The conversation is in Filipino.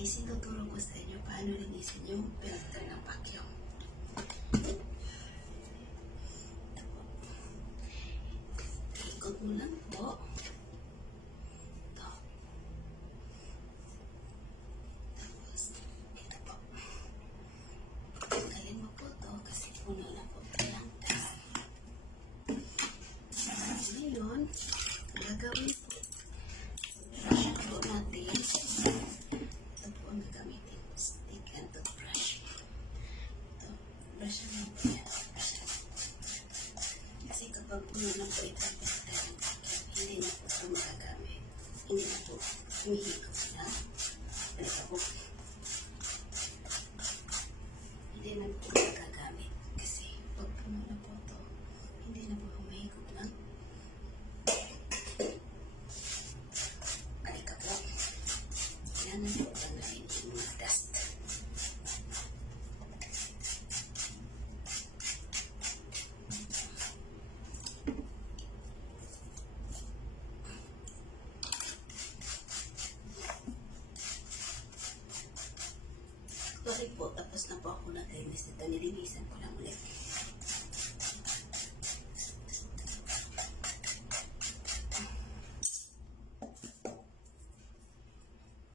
guys, ituturo ko sa inyo paano linisin yung filter ng vacuum. Ikot mo lang po. Ito. Tapos, ito po. Tanggalin mo po ito kasi puno na po ng dust. Ngayon, gagawin po. Brush po natin. Ito po ang gagamitin. Stick and toothbrush. Ito. Brush na po yan. Kasi kapag puno na po ito, hindi na po ito magagamit. Hindi na po humihigop na. Balik po. Hindi na po magagamit. Kasi pag puno na po ito, hindi na po humihigop na. Balik po. Yan na po tanggalin yung mga dust. Sorry po, tapos na po ako naglinis nito. Nilinisan ko lang ulit.